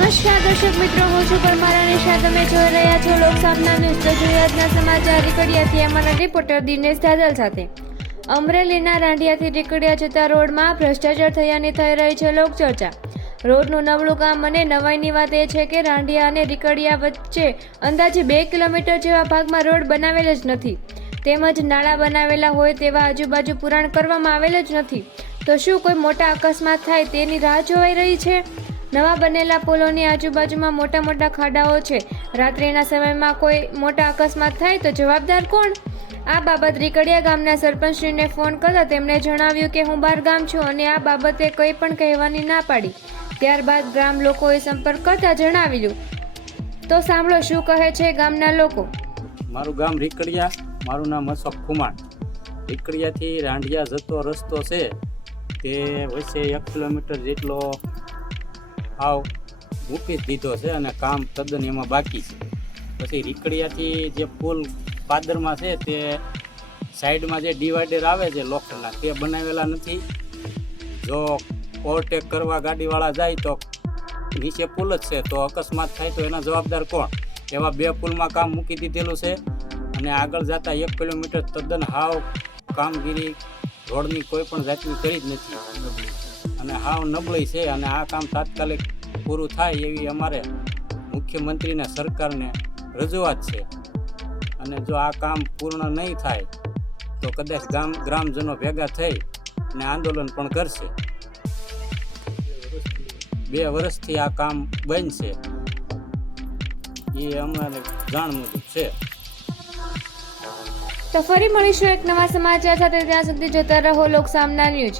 નમસ્કાર દર્શક મિત્રો, હું છું પરમારા નિશા. તમે જોઈ રહ્યા છો લોકસામના ન્યૂઝ. તો જોઈએ આજના સમાચાર રીકડિયાથી અમારા રિપોર્ટર દિનેશ દાદલ સાથે. અમરેલીના રાંડિયાથી રીકડિયા જતા રોડમાં ભ્રષ્ટાચાર થયાની થઈ રહી છે લોકચર્ચા. રોડનું નબળું કામ અને નવાઈની વાત એ છે કે રાંડિયા અને રીકડિયા વચ્ચે અંદાજે 2 કિલોમીટર જેવા ભાગમાં રોડ બનાવેલ જ નથી, તેમજ નાળા બનાવેલા હોય તેવા આજુબાજુ પુરાણ કરવામાં આવેલ જ નથી. તો શું કોઈ મોટા અકસ્માત થાય તેની રાહ જોવાઈ રહી છે? નવા બનેલા પુલોની આજુબાજુમાં મોટા મોટા ખાડાઓ છે. રાત્રિના સમયમાં કોઈ મોટા અકસ્માત થાય તો જવાબદાર કોણ? આ બાબત રીકડિયા ગામના સરપંચશ્રીને ફોન કરતા તેમણે જણાવ્યું કે હું બહાર ગામ છું અને આ બાબતે કંઈ પણ કહેવાની ના પાડી. ત્યારબાદ ગ્રામ લોકોએ સંપર્ક કરતા જણાવ્યું. તો સાંભળો શું કહે છે ગામના લોકો. મારું ગામ રીકડિયા, મારું નામ અશોક કુમાર. રીકડિયાથી રાંડિયા જતો રસ્તો છે તે વચ્ચે 1 કિલોમીટર જેટલો હાવ મૂકી જ દીધો છે અને કામ તદ્દન એમાં બાકી છે. પછી રીકડિયાથી જે પુલ પાદરમાં છે તે સાઈડમાં જે ડિવાઈડર આવે છે લોખંડના તે બનાવેલા નથી. જો ઓવરટેક કરવા ગાડીવાળા જાય તો નીચે પુલ જ છે, તો અકસ્માત થાય તો એના જવાબદાર કોણ? એવા 2 પુલમાં કામ મૂકી દીધેલું છે અને આગળ જતા 1 કિલોમીટર તદ્દન હાવ કામગીરી રોડની કોઈ પણ જાતની કરી જ નથી અને હાવ નબળી છે. અને આ કામ તાત્કાલિક પૂરું થાય એવી અમારે મુખ્યમંત્રીને સરકારને રજૂઆત છે. અને જો આ કામ પૂર્ણ નહીં થાય તો કદાચ ગ્રામજનો ભેગા થઈ અને આંદોલન પણ કરશે. 2 વર્ષથી આ કામ બંધ છે એ અમારે જાણ મુજબ છે. તો ફરી મળીશું એક નવા સમાચાર સાથે. ત્યાં સુધી જોતા રહો લોકસામના ન્યૂઝ.